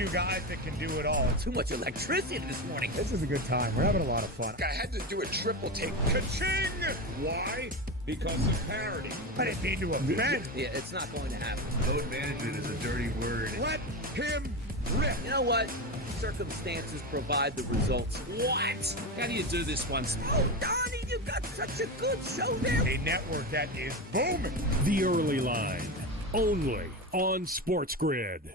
two guys that can do it all. Too much electricity this morning. This is a good time. We're having a lot of fun. I had to do a triple take. Ka-ching! Why? Because of parity. I didn't mean to offend. Yeah, it's not going to happen. Load management is a dirty word. Let him rip. You know what? Circumstances provide the results. What? How do you do this one? Oh, Donnie, you got such a good show there. A network that is booming. The Early Line, only on SportsGrid.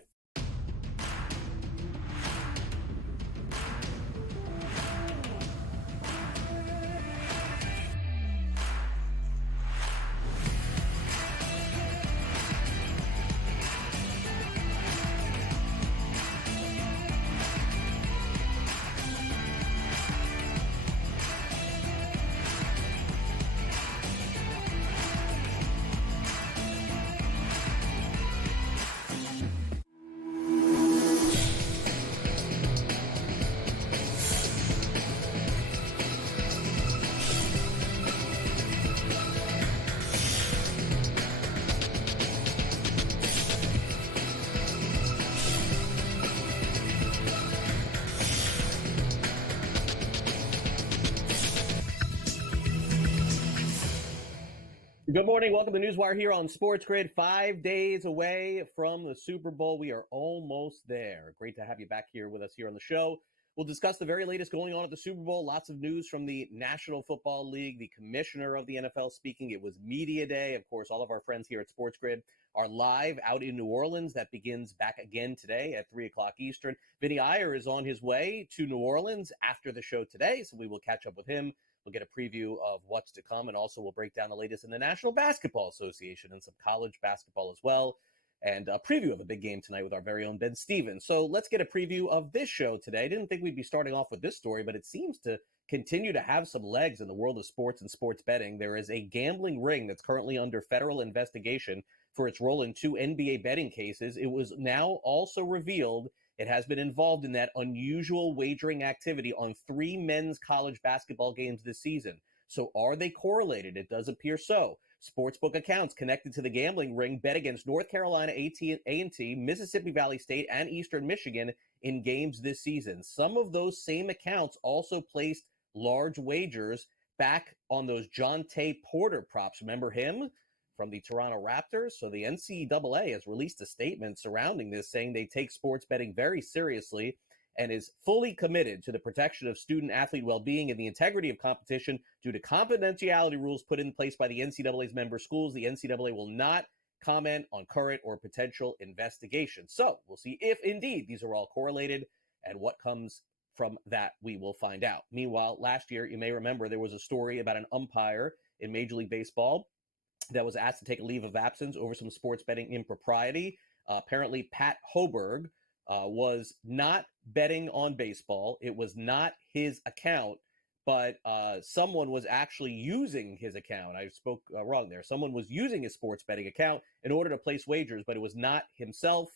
Good morning. Welcome to NewsWire here on SportsGrid. 5 days away from the Super Bowl. We are almost there. Great to have you back here with us here on the show. We'll discuss the very latest going on at the Super Bowl. Lots of news from the National Football League, the commissioner of the NFL speaking. It was media day. Of course, all of our friends here at SportsGrid are live out in New Orleans. That begins back again today at 3 o'clock Eastern. Vinnie Iyer is on his way to New Orleans after the show today, so we will catch up with him. We'll get a preview of what's to come, and also we'll break down the latest in the National Basketball Association and some college basketball as well, and a preview of a big game tonight with our very own Ben Stevens. So let's get a preview of this show today. I didn't think we'd be starting off with this story, but it seems to continue to have some legs in the world of sports and sports betting. There is a gambling ring that's currently under federal investigation for its role in 2 NBA betting cases. It was now also revealed it has been involved in that unusual wagering activity on 3 men's college basketball games this season. So are they correlated? It does appear so. Sportsbook accounts connected to the gambling ring bet against North Carolina A&T, Mississippi Valley State, and Eastern Michigan in games this season. Some of those same accounts also placed large wagers back on those Jonte Porter props. Remember him? From the Toronto Raptors. So the NCAA has released a statement surrounding this, saying they take sports betting very seriously and is fully committed to the protection of student-athlete well-being and the integrity of competition due to confidentiality rules put in place by the NCAA's member schools. The NCAA will not comment on current or potential investigations. So we'll see if indeed these are all correlated, and what comes from that we will find out. Meanwhile, last year, you may remember there was a story about an umpire in Major League Baseball that was asked to take a leave of absence over some sports betting impropriety. Apparently, Pat Hoberg was not betting on baseball. It was not his account, but someone was actually using his account. I spoke wrong there. Someone was using his sports betting account in order to place wagers, but it was not himself.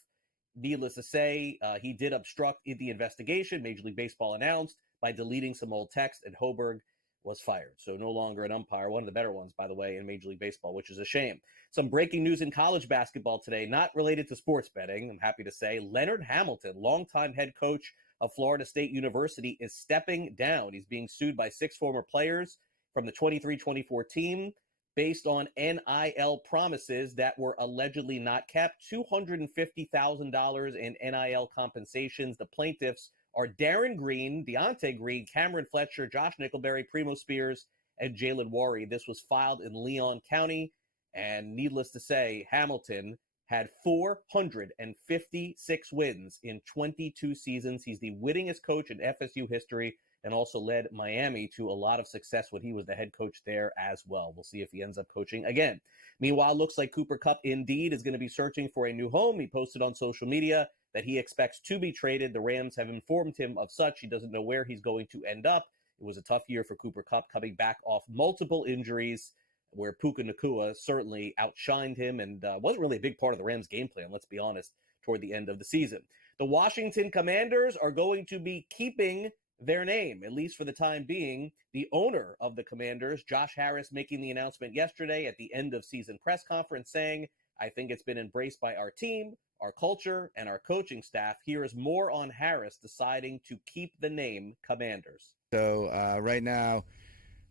Needless to say, he did obstruct the investigation, Major League Baseball announced, by deleting some old text, and Hoberg was fired. So no longer an umpire, one of the better ones, by the way, in Major League Baseball, which is a shame. Some breaking news in college basketball today, not related to sports betting, I'm happy to say. Leonard Hamilton, longtime head coach of Florida State University, is stepping down. He's being sued by 6 former players from the 23-24 team based on NIL promises that were allegedly not kept. $250,000 in NIL compensations. The plaintiffs are Darren Green, Deontay Green, Cameron Fletcher, Josh Nickelberry, Primo Spears, and Jalen Worry. This was filed in Leon County, and needless to say, Hamilton had 456 wins in 22 seasons. He's the winningest coach in FSU history and also led Miami to a lot of success when he was the head coach there as well. We'll see if he ends up coaching again. Meanwhile, looks like Cooper Kupp indeed is going to be searching for a new home. He posted on social media that he expects to be traded. The Rams have informed him of such. He doesn't know where he's going to end up. It was a tough year for Cooper Kupp, coming back off multiple injuries, where Puka Nacua certainly outshined him and wasn't really a big part of the Rams' game plan, let's be honest, toward the end of the season. The Washington Commanders are going to be keeping their name, at least for the time being. The owner of the Commanders, Josh Harris, making the announcement yesterday at the end of season press conference saying, I think it's been embraced by our team, our culture, and our coaching staff. Here is more on Harris deciding to keep the name Commanders. So right now,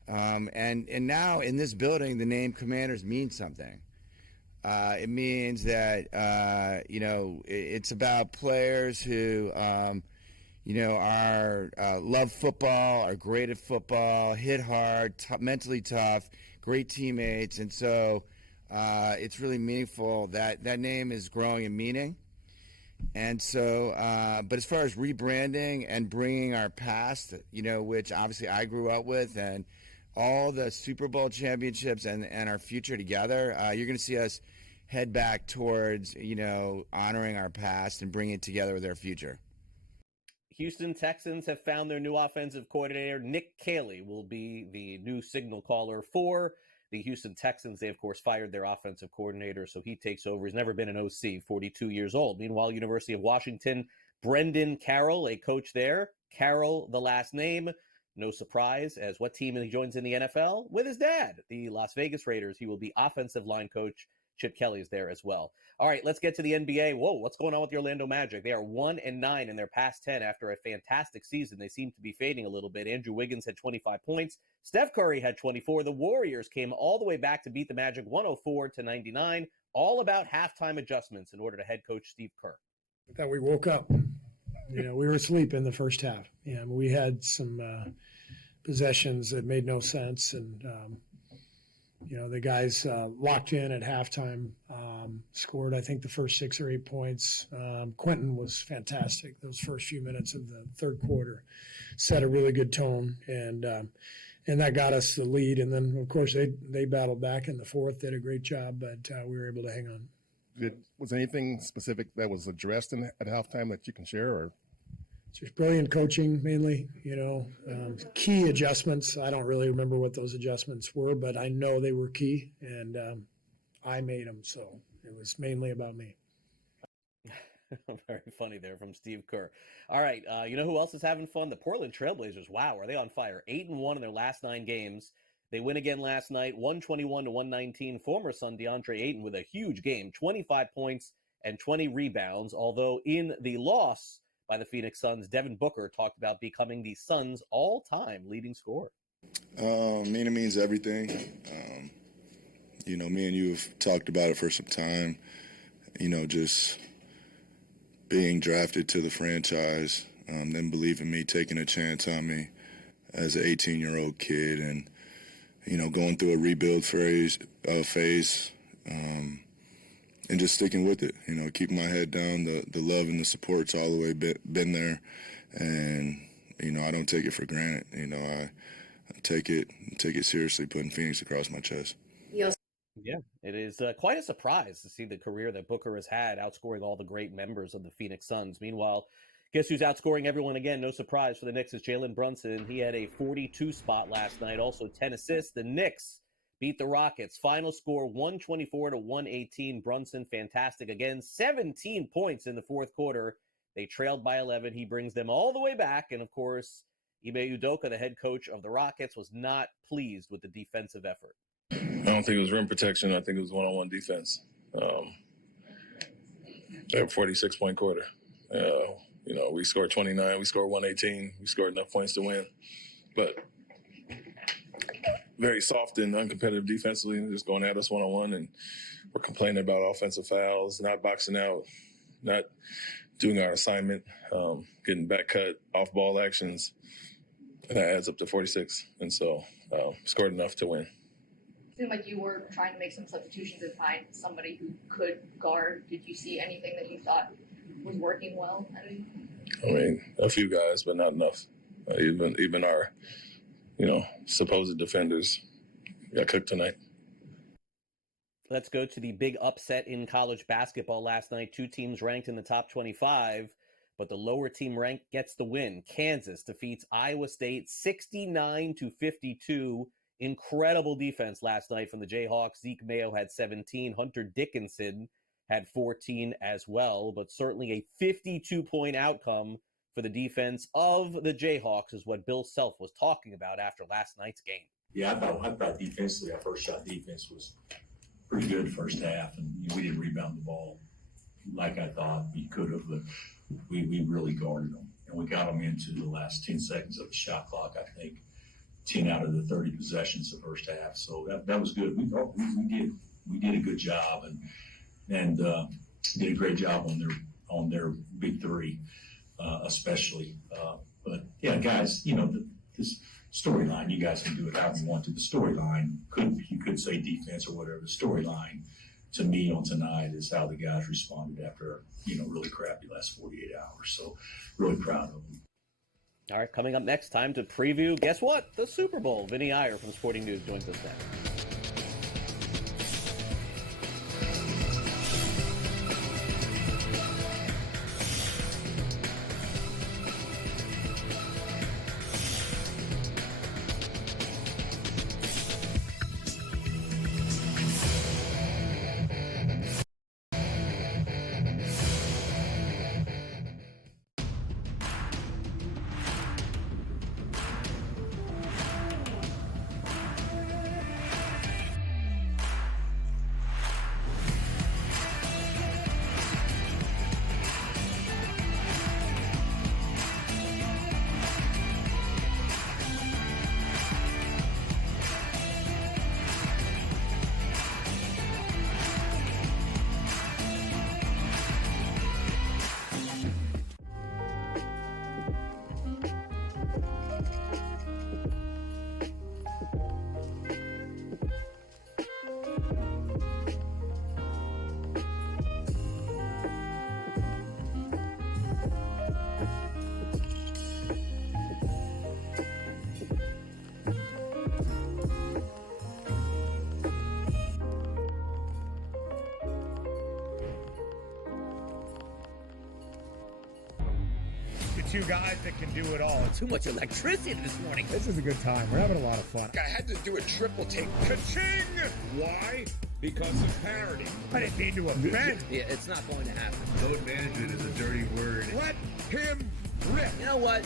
and now in this building, the name Commanders means something. It means that, it's about players who, are love football, are great at football, hit hard, mentally tough, great teammates. And so it's really meaningful that that name is growing in meaning. And so, but as far as rebranding and bringing our past, which obviously I grew up with, and all the Super Bowl championships and our future together, you're going to see us head back towards, honoring our past and bringing it together with our future. Houston Texans have found their new offensive coordinator. Nick Caley will be the new signal caller for the Houston Texans. They, of course, fired their offensive coordinator, so he takes over. He's never been an OC, 42 years old. Meanwhile, University of Washington, Brendan Carroll, a coach there. Carroll, the last name. No surprise, as what team he joins in the NFL? With his dad, the Las Vegas Raiders. He will be offensive line coach. Chip Kelly is there as well. All right, let's get to the NBA. Whoa, what's going on with the Orlando Magic? They are 1-9 in their past 10 after a fantastic season. They seem to be fading a little bit. Andrew Wiggins had 25 points. Steph Curry had 24. The Warriors came all the way back to beat the Magic 104-99. All about halftime adjustments in order to head coach Steve Kerr. I thought we woke up. We were asleep in the first half. And we had some possessions that made no sense. And, the guys locked in at halftime, scored, I think, the first 6 or 8 points. Quentin was fantastic. Those first few minutes of the third quarter set a really good tone, and that got us the lead. And then, of course, they battled back in the fourth, did a great job, but we were able to hang on. Was anything specific that was addressed at halftime that you can share? Or just brilliant coaching, mainly, key adjustments. I don't really remember what those adjustments were, but I know they were key, and I made them, so it was mainly about me. Very funny there from Steve Kerr. All right, you know who else is having fun? The Portland Trailblazers. Wow, are they on fire? 8-1 in their last 9 games. They win again last night, 121-119. Former son DeAndre Ayton with a huge game, 25 points and 20 rebounds, although in the loss by the Phoenix Suns, Devin Booker talked about becoming the Suns' all-time leading scorer. It means everything. Me and you have talked about it for some time. Just being drafted to the franchise, them believing me, taking a chance on me as an 18-year-old kid, and going through a rebuild phase. And just sticking with it, keeping my head down. The love and the support's all the way been there, and I don't take it for granted. I take it seriously, putting Phoenix across my chest. Yeah, it is quite a surprise to see the career that Booker has had, outscoring all the great members of the Phoenix Suns. Meanwhile, guess who's outscoring everyone again? No surprise for the Knicks is Jalen Brunson. He had a 42 spot last night, also 10 assists. The Knicks beat the Rockets. Final score 124-118. Brunson, fantastic again. 17 points in the fourth quarter. They trailed by 11. He brings them all the way back. And, of course, Ime Udoka, the head coach of the Rockets, was not pleased with the defensive effort. I don't think it was rim protection. I think it was one-on-one defense. They have a 46-point quarter. We scored 29. We scored 118. We scored enough points to win. But very soft and uncompetitive defensively, just going at us one-on-one, and we're complaining about offensive fouls, not boxing out, not doing our assignment, getting back cut, off-ball actions, and that adds up to 46. And so scored enough to win. It seemed like you were trying to make some substitutions and find somebody who could guard. Did you see anything that you thought was working well? A few guys, but not enough. Even our supposed defenders got cooked tonight. Let's go to the big upset in college basketball last night. 2 teams ranked in the top 25, but the lower team ranked gets the win. Kansas defeats Iowa State 69-52. Incredible defense last night from the Jayhawks. Zeke Mayo had 17. Hunter Dickinson had 14 as well, but certainly a 52-point outcome for the defense of the Jayhawks is what Bill Self was talking about after last night's game. Yeah, I thought defensively, our first shot defense was pretty good first half, and we didn't rebound the ball like I thought we could have, but we really guarded them, and we got them into the last 10 seconds of the shot clock. I think 10 out of the 30 possessions the first half, so that was good. We did a good job, and did a great job on their big three, especially. But yeah, guys, this storyline, you guys can do it however you want to. The storyline, you could say defense or whatever. The storyline to me on tonight is how the guys responded after really crappy last 48 hours. So really proud of them. All right, coming up next, time to preview, guess what? The Super Bowl. Vinnie Iyer from Sporting News joins us next. Two guys that can do it all. Too much electricity this morning. This is a good time. We're having a lot of fun. I had to do a triple take. Ka-ching! Why? Because of parity. I didn't mean to offend. Yeah, it's not going to happen. Load management is a dirty word. Let him rip. You know what?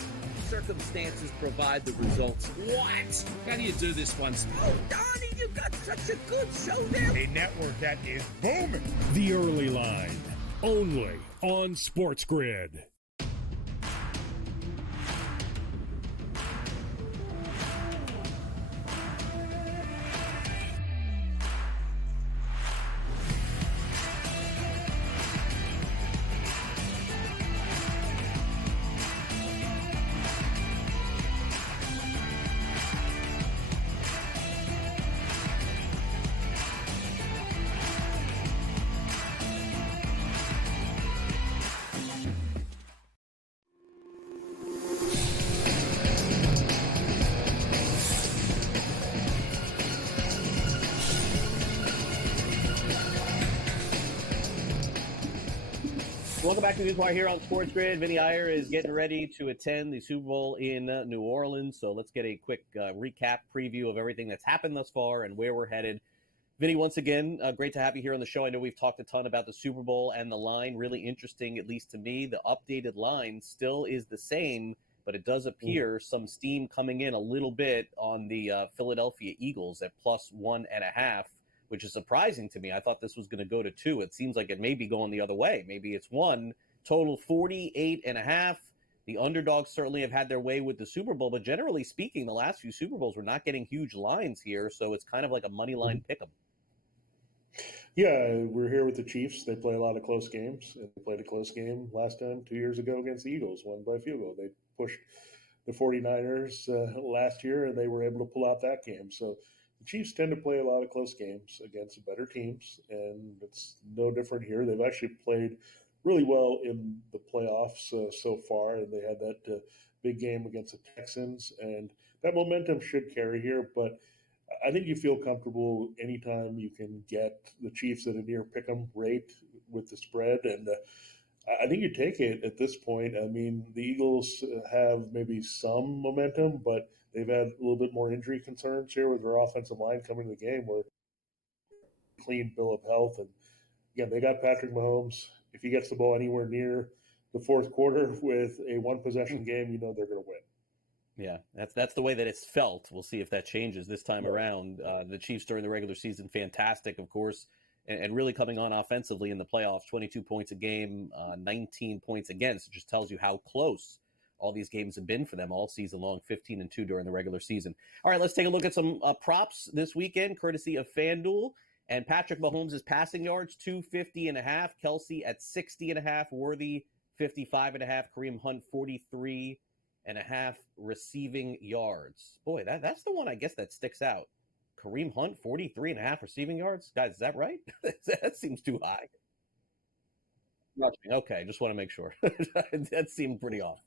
Circumstances provide the results. What? How do you do this one? Oh, Donnie, you got such a good show there. A network that is booming. The Early Line, only on SportsGrid. Welcome back to NewsWire here on SportsGrid. Vinnie Iyer is getting ready to attend the Super Bowl in New Orleans. So let's get a quick recap, preview of everything that's happened thus far and where we're headed. Vinnie, once again, great to have you here on the show. I know we've talked a ton about the Super Bowl and the line. Really interesting, at least to me. The updated line still is the same, but it does appear some steam coming in a little bit on the Philadelphia Eagles at +1.5. Which is surprising to me. I thought this was going to go to 2. It seems like it may be going the other way. Maybe it's 1. Total 48.5. The underdogs certainly have had their way with the Super Bowl, but generally speaking, the last few Super Bowls, we're not getting huge lines here, so it's kind of like a money line pick 'em. Yeah, we're here with the Chiefs. They play a lot of close games. And they played a close game last time 2 years ago against the Eagles, won by field goal. They pushed the 49ers last year, and they were able to pull out that game. So the Chiefs tend to play a lot of close games against better teams, and it's no different here. They've actually played really well in the playoffs so far, and they had that big game against the Texans, and that momentum should carry here. But I think you feel comfortable anytime you can get the Chiefs at a near pick-em rate with the spread, and I think you take it at this point. I mean, the Eagles have maybe some momentum, but they've had a little bit more injury concerns here with their offensive line coming to the game, where clean bill of health. And again, they got Patrick Mahomes. If he gets the ball anywhere near the fourth quarter with a one-possession game, you know they're going to win. Yeah, that's the way that it's felt. We'll see if that changes this time around. The Chiefs during the regular season, fantastic, of course, and really coming on offensively in the playoffs. 22 points a game, 19 points against. It just tells you how close all these games have been for them all season long. 15-2 during the regular season. All right, let's take a look at some props this weekend, courtesy of FanDuel. And Patrick Mahomes' passing yards, 250.5. Kelsey at 60.5. Worthy, 55.5. Kareem Hunt, 43.5 receiving yards. Boy, that's the one I guess that sticks out. Kareem Hunt, 43.5 receiving yards. Guys, is that right? That seems too high. Rushing. Okay, just want to make sure. That seemed pretty off.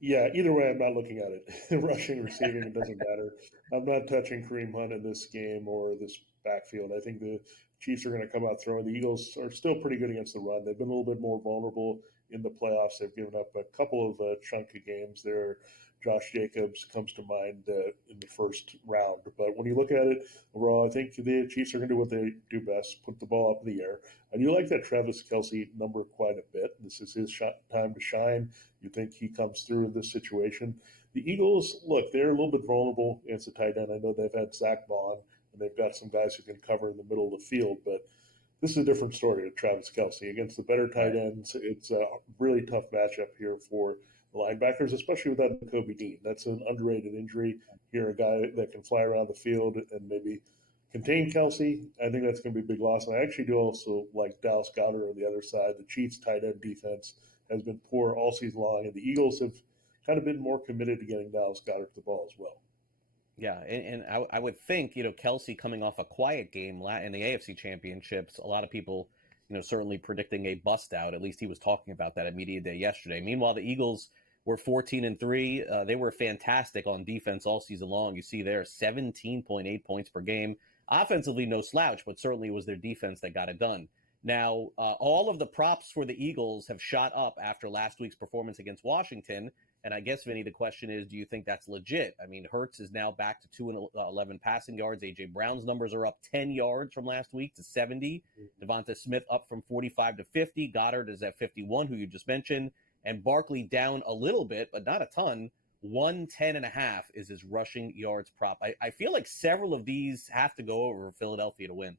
Yeah, either way, I'm not looking at it. Rushing, receiving, it doesn't matter. I'm not touching Kareem Hunt in this game or this backfield. I think the Chiefs are going to come out throwing. The Eagles are still pretty good against the run. They've been a little bit more vulnerable in the playoffs. They've given up a couple of chunky games there. Josh Jacobs comes to mind in the first round. But when you look at it overall, I think the Chiefs are going to do what they do best, put the ball up in the air. I do like that Travis Kelce number quite a bit. This is his time to shine. You think he comes through in this situation. The Eagles, look, they're a little bit vulnerable against the tight end. I know they've had Zach Vaughn, and they've got some guys who can cover in the middle of the field, but this is a different story to Travis Kelce. Against the better tight ends, it's a really tough matchup here for the linebackers, especially without Kobe Dean. That's an underrated injury. Here, a guy that can fly around the field and maybe contain Kelce. I think that's going to be a big loss. And I actually do also like Dallas Goedert on the other side. The Chiefs' tight end defense has been poor all season long, and the Eagles have kind of been more committed to getting Dallas Goedert the ball as well. Yeah, and I would think, Kelce coming off a quiet game in the AFC Championships, a lot of people, certainly predicting a bust out. At least he was talking about that at Media Day yesterday. Meanwhile, the Eagles were 14-3. They were fantastic on defense all season long. You see there, 17.8 points per game. Offensively, no slouch, but certainly it was their defense that got it done. Now, all of the props for the Eagles have shot up after last week's performance against Washington. And I guess, Vinny, the question is, do you think that's legit? I mean, Hurts is now back to 211 passing yards. A.J. Brown's numbers are up 10 yards from last week to 70. Devonta Smith up from 45 to 50. Goddard is at 51, who you just mentioned. And Barkley down a little bit, but not a ton. 110.5 is his rushing yards prop. I feel like several of these have to go over Philadelphia to win.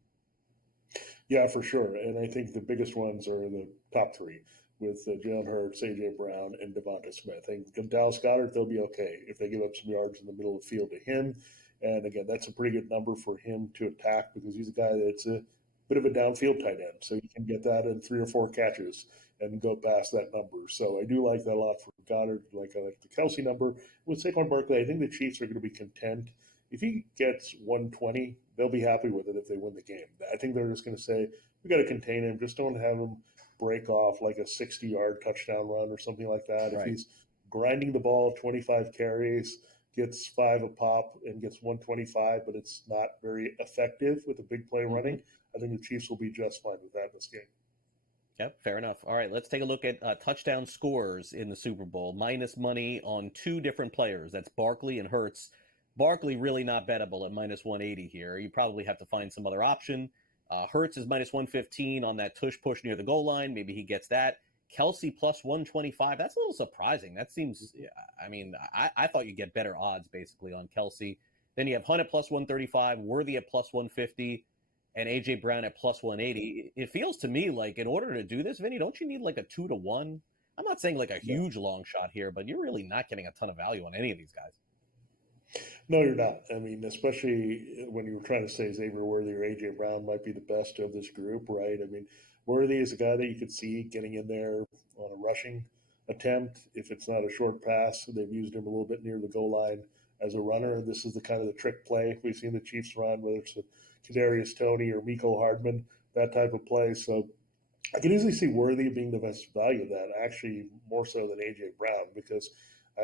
Yeah, for sure. And I think the biggest ones are the top three with Jalen Hurts, A.J. Brown, and Devonta Smith. I think Dallas Goedert, they'll be okay if they give up some yards in the middle of the field to him. And again, that's a pretty good number for him to attack because he's a guy that's a bit of a downfield tight end. So you can get that in 3 or 4 catches and go past that number. So I do like that a lot for Goddard. I like the Kelce number. With Saquon Barkley, I think the Chiefs are going to be content. If he gets 120, they'll be happy with it if they win the game. I think they're just going to say, we got to contain him. Just don't have him break off like a 60-yard touchdown run or something like that. Right. If he's grinding the ball 25 carries, gets 5 a pop, and gets 125, but it's not very effective with a big play running, I think the Chiefs will be just fine with that in this game. Yep, fair enough. All right, let's take a look at touchdown scores in the Super Bowl. Minus money on 2 different players. That's Barkley and Hurts. Barkley really not bettable at minus 180 here. You probably have to find some other option. Hurts is minus 115 on that tush push near the goal line. Maybe he gets that. Kelsey plus 125. That's a little surprising. That seems, I thought you'd get better odds basically on Kelsey. Then you have Hunt at plus 135, Worthy at plus 150, and A.J. Brown at plus 180. It feels to me like in order to do this, Vinny, don't you need like a 2-to-1? I'm not saying like a huge long shot here, but you're really not getting a ton of value on any of these guys. No, you're not. I mean, especially when you were trying to say Xavier Worthy or A.J. Brown might be the best of this group, right? I mean, Worthy is a guy that you could see getting in there on a rushing attempt. If it's not a short pass, they've used him a little bit near the goal line as a runner. This is the kind of the trick play we've seen the Chiefs run, whether it's Kadarius Toney or Mecole Hardman, that type of play. So I can easily see Worthy being the best value of that, actually more so than A.J. Brown, because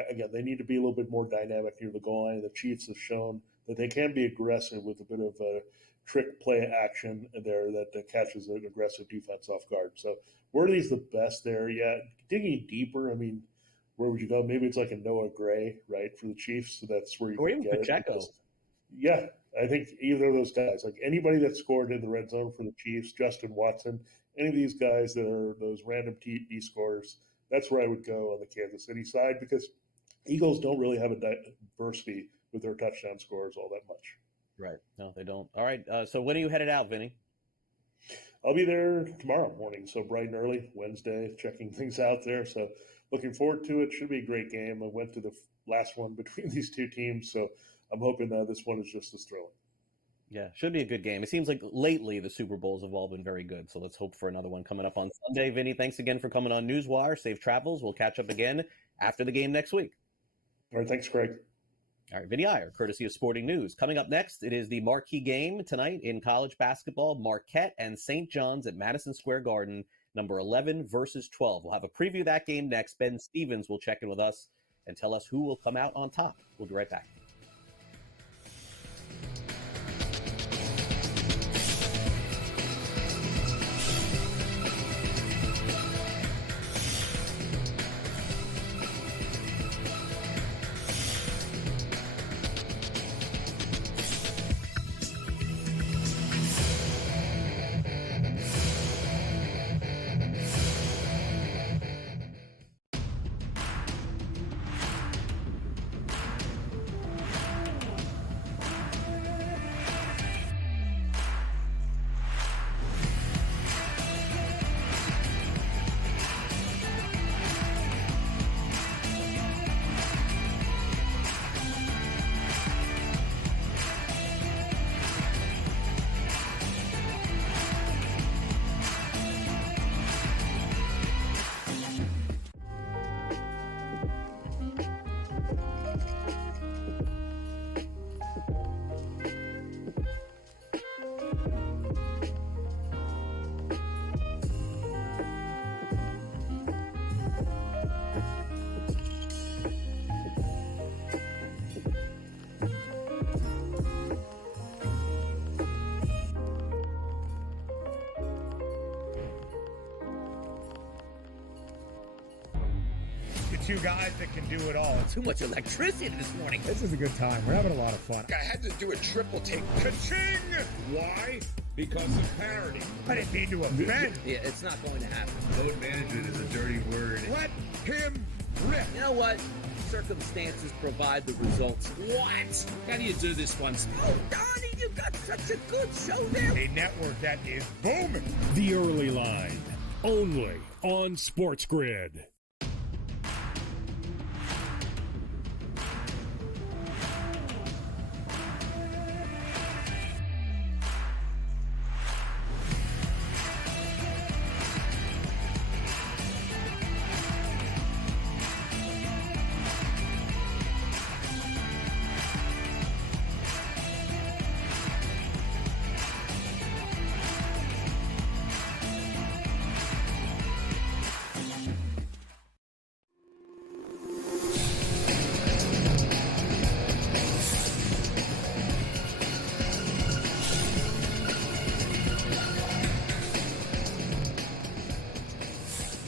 again, they need to be a little bit more dynamic near the goal line. The Chiefs have shown that they can be aggressive with a bit of a trick play action there that catches an aggressive defense off guard. So Worthy's the best there. Yeah, digging deeper, I mean, where would you go? Maybe it's like a Noah Gray, right, for the Chiefs. So that's where you can get Pacheco. it. Yeah, I think either of those guys, like anybody that scored in the red zone for the Chiefs, Justin Watson, any of these guys that are those random TD scorers, that's where I would go on the Kansas City side because Eagles don't really have a diversity with their touchdown scores all that much. Right. No, they don't. All right. So when are you headed out, Vinny? I'll be there tomorrow morning, so bright and early, Wednesday, checking things out there. So looking forward to it. Should be a great game. I went to the last one between these two teams, so I'm hoping this one is just as thrilling. Yeah, should be a good game. It seems like lately the Super Bowls have all been very good, so let's hope for another one coming up on Sunday. Vinny, thanks again for coming on NewsWire. Safe travels. We'll catch up again after the game next week. All right, thanks, Craig. All right, Vinnie Iyer, courtesy of Sporting News. Coming up next, it is the marquee game tonight in college basketball, Marquette and St. John's at Madison Square Garden, number 11 versus 12. We'll have a preview of that game next. Ben Stevens will check in with us and tell us who will come out on top. We'll be right back. Two guys that can do it all. Too much electricity this morning. This is a good time. We're having a lot of fun. I had to do a triple take. Ka-ching! Why? Because of parity. I didn't mean to offend. Yeah, it's not going to happen. Load management is a dirty word. Let him rip. You know what? Circumstances provide the results. What? How do you do this one? Oh, Donnie, you got such a good show there. A network that is booming. The Early Line, only on SportsGrid.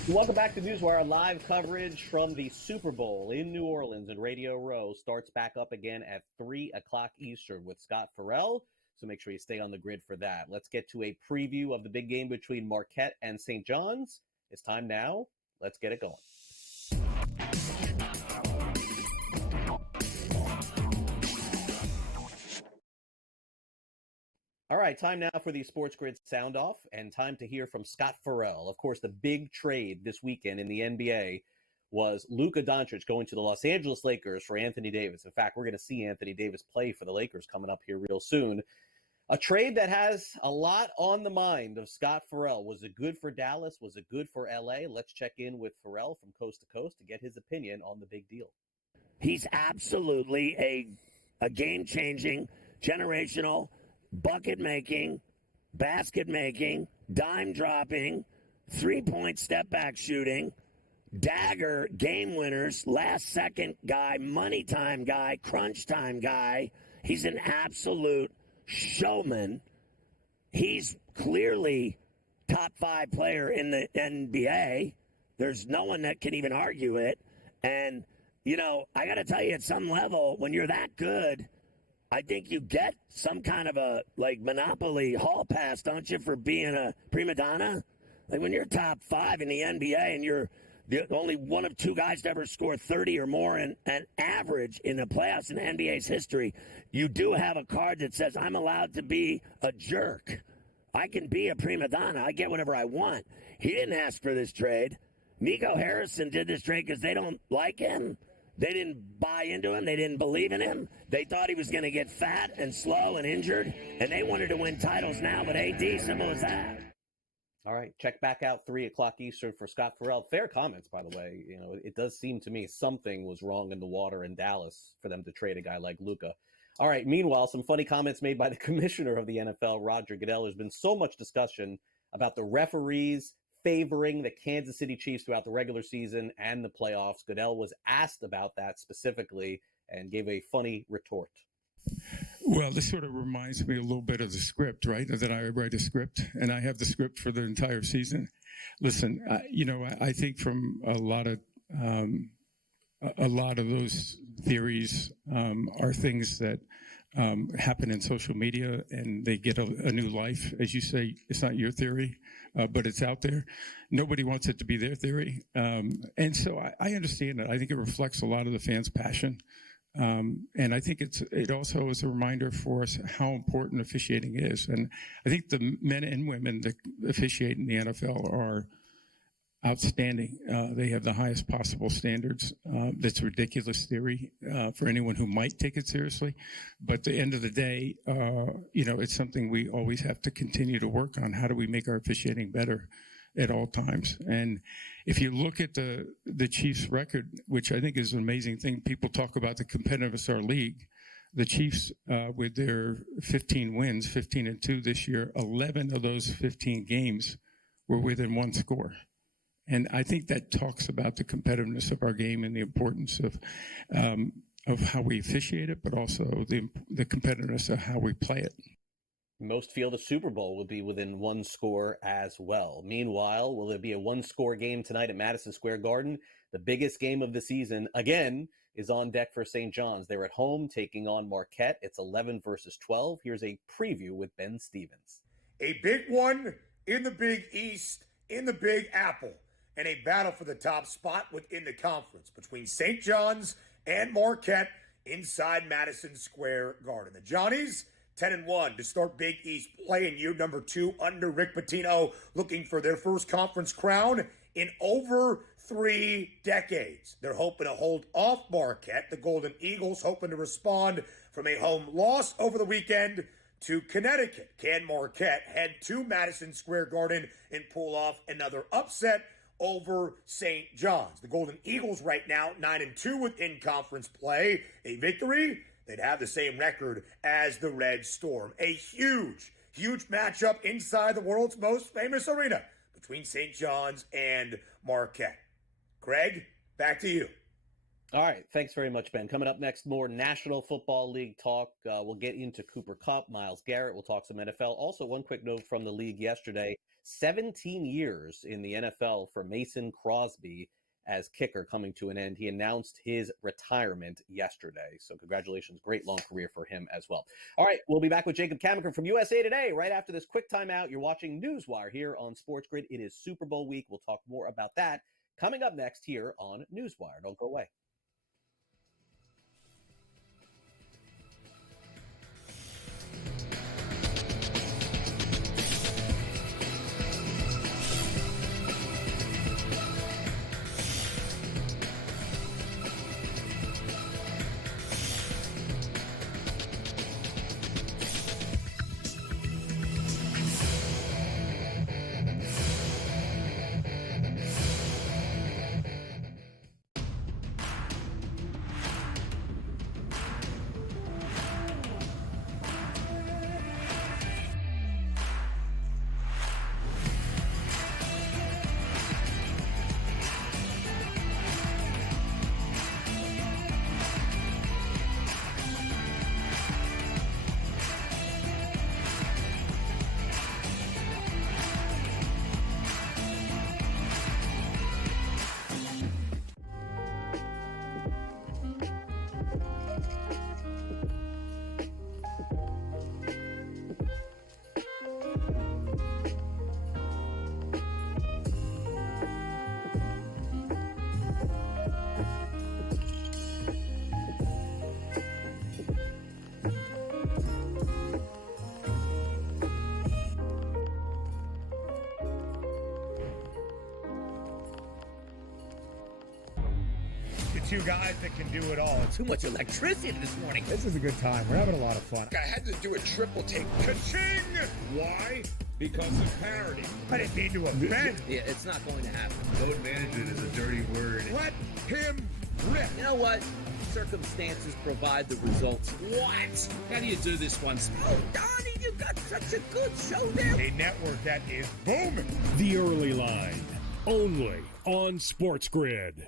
Welcome back to NewsWire. Live coverage from the Super Bowl in New Orleans and Radio Row starts back up again at 3 o'clock Eastern with Scott Farrell. So make sure you stay on the grid for that. Let's get to a preview of the big game between Marquette and St. John's. It's time now. Let's get it going. All right, time now for the SportsGrid sound off and time to hear from Scott Farrell. Of course, the big trade this weekend in the NBA was Luka Doncic going to the Los Angeles Lakers for Anthony Davis. In fact, we're going to see Anthony Davis play for the Lakers coming up here real soon. A trade that has a lot on the mind of Scott Farrell. Was it good for Dallas? Was it good for LA? Let's check in with Farrell from coast to coast to get his opinion on the big deal. He's absolutely a game-changing, generational, bucket-making, basket-making, dime-dropping, three-point step-back shooting, dagger game winners, last-second guy, money time guy, crunch time guy. He's an absolute showman. He's clearly top 5 player in the NBA. There's no one that can even argue it. And, you know, I got to tell you, at some level, when you're that good, I think you get some kind of a, like, Monopoly hall pass, don't you, for being a prima donna? Like, when you're top 5 in the NBA and you're the only one of two guys to ever score 30 or more in an average in the playoffs in the NBA's history, you do have a card that says I'm allowed to be a jerk. I can be a prima donna. I get whatever I want. He didn't ask for this trade. Nico Harrison did this trade because they don't like him. They didn't buy into him. They didn't believe in him. They thought he was going to get fat and slow and injured, and they wanted to win titles now, but AD, simple as that. All right, check back out 3 o'clock Eastern for Scott Farrell. Fair comments, by the way. You know, it does seem to me something was wrong in the water in Dallas for them to trade a guy like Luka. All right, meanwhile, some funny comments made by the commissioner of the NFL, Roger Goodell. There's been so much discussion about the referees favoring the Kansas City Chiefs throughout the regular season and the playoffs. Goodell was asked about that specifically and gave a funny retort. Well, this sort of reminds me a little bit of the script, right? That I write a script, and I have the script for the entire season. Listen, I think from a lot of those theories are things that happen in social media, and they get a new life. As you say, it's not your theory, but it's out there. Nobody wants it to be their theory. And so I understand it. I think it reflects a lot of the fans' passion. And I think it also is a reminder for us how important officiating is. And I think the men and women that officiate in the NFL are outstanding. They have the highest possible standards. That's ridiculous theory for anyone who might take it seriously. But at the end of the day, it's something we always have to continue to work on. How do we make our officiating better at all times? And if you look at the Chiefs' record, which I think is an amazing thing, people talk about the competitiveness of our league. The Chiefs, with their 15 wins, 15-2 this year, 11 of those 15 games were within one score. And I think that talks about the competitiveness of our game and the importance of how we officiate it, but also the competitiveness of how we play it. Most feel the Super Bowl will be within one score as well. Meanwhile, will there be a one-score game tonight at Madison Square Garden? The biggest game of the season, again, is on deck for St. John's. They're at home taking on Marquette. It's 11 versus 12. Here's a preview with Ben Stevens. A big one in the Big East, in the Big Apple, and a battle for the top spot within the conference between St. John's and Marquette inside Madison Square Garden. The Johnnies 10-1 to start Big East play in year number 2 under Rick Pitino, looking for their first conference crown in over 3 decades. They're hoping to hold off Marquette. The Golden Eagles hoping to respond from a home loss over the weekend to Connecticut. Can Marquette head to Madison Square Garden and pull off another upset over St. John's? The Golden Eagles right now 9-2 within conference play. A victory, they'd have the same record as the Red Storm. A huge matchup inside the world's most famous arena between St. John's and Marquette. Greg, back to you. All right. Thanks very much, Ben. Coming up next, more National Football League talk. We'll get into Cooper Kupp, Myles Garrett. We'll talk some NFL. Also, one quick note from the league yesterday. 17 years in the NFL for Mason Crosby as kicker coming to an end. He announced his retirement yesterday. So congratulations. Great long career for him as well. All right. We'll be back with Jacob Camenker from USA Today right after this quick timeout. You're watching NewsWire here on SportsGrid. It is Super Bowl week. We'll talk more about that coming up next here on NewsWire. Don't go away. the two guys that can do it all. Too much electricity this morning. This is a good time. We're having a lot of fun. I had to do a triple take. Ka-ching! Why? Because of parity. I didn't mean to offend. Yeah, it's not going to happen. Load management is a dirty word. Let him rip. You know what? Circumstances provide the results. What? How do you do this one? Oh, Donnie, you got such a good show there. A network that is booming. The Early Line, only on SportsGrid.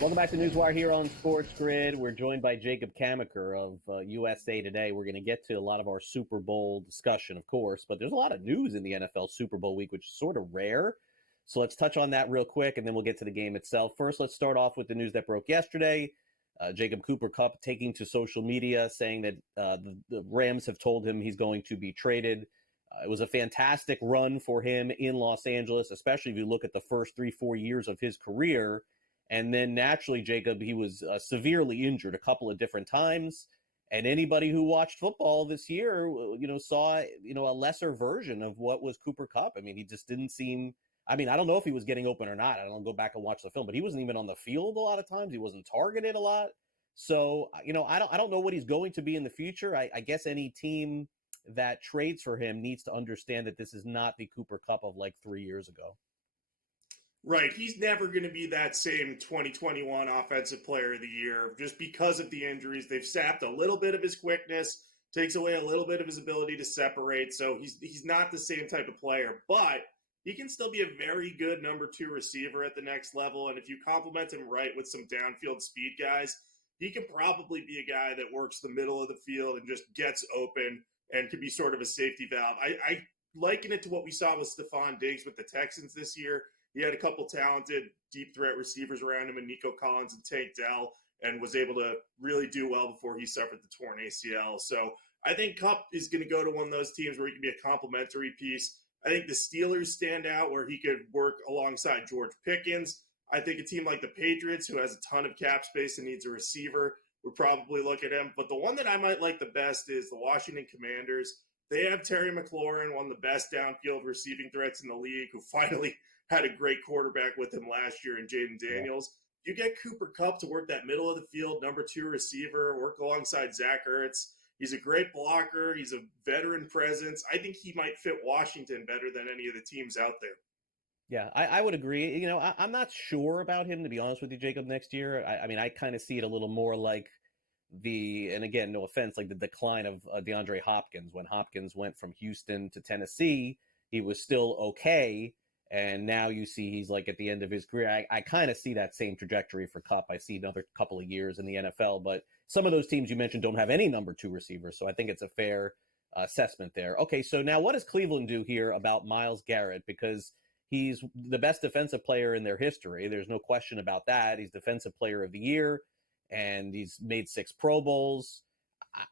Welcome back to NewsWire here on SportsGrid. We're joined by Jacob Camenker of USA Today. We're going to get to a lot of our Super Bowl discussion, of course, but there's a lot of news in the NFL Super Bowl week, which is sort of rare. So let's touch on that real quick, and then we'll get to the game itself. First, let's start off with the news that broke yesterday. Jacob Cooper Kupp taking to social media saying that the Rams have told him he's going to be traded. It was a fantastic run for him in Los Angeles, especially if you look at the first 3-4 years of his career. And then naturally, Jacob, he was severely injured a couple of different times. And anybody who watched football this year, saw, a lesser version of what was Cooper Kupp. I mean, he just didn't seem, I don't know if he was getting open or not. I don't go back and watch the film, but he wasn't even on the field a lot of times. He wasn't targeted a lot. So, I don't know what he's going to be in the future. I guess any team that trades for him needs to understand that this is not the Cooper Kupp of like 3 years ago. Right. He's never going to be that same 2021 Offensive Player of the Year just because of the injuries. They've sapped a little bit of his quickness, takes away a little bit of his ability to separate. So he's not the same type of player, but he can still be a very good number 2 receiver at the next level. And if you complement him right with some downfield speed guys, he can probably be a guy that works the middle of the field and just gets open and could be sort of a safety valve. I liken it to what we saw with Stephon Diggs with the Texans this year. He had a couple talented deep threat receivers around him in Nico Collins and Tank Dell and was able to really do well before he suffered the torn ACL. So I think Kupp is going to go to one of those teams where he can be a complementary piece. I think the Steelers stand out where he could work alongside George Pickens. I think a team like the Patriots, who has a ton of cap space and needs a receiver, would probably look at him. But the one that I might like the best is the Washington Commanders. They have Terry McLaurin, one of the best downfield receiving threats in the league, who finally had a great quarterback with him last year in Jaden Daniels. You get Cooper Kupp to work that middle of the field, number 2 receiver, work alongside Zach Ertz. He's a great blocker. He's a veteran presence. I think he might fit Washington better than any of the teams out there. Yeah, I would agree. I'm not sure about him, to be honest with you, Jacob, next year. I kind of see it a little more like and again, no offense, like the decline of DeAndre Hopkins. When Hopkins went from Houston to Tennessee, he was still okay. And now you see he's like at the end of his career. I kind of see that same trajectory for Kupp. I see another couple of years in the NFL, but some of those teams you mentioned don't have any number 2 receivers. So I think it's a fair assessment there. Okay, so now what does Cleveland do here about Myles Garrett? Because he's the best defensive player in their history. There's no question about that. He's Defensive Player of the Year, and he's made 6 Pro Bowls.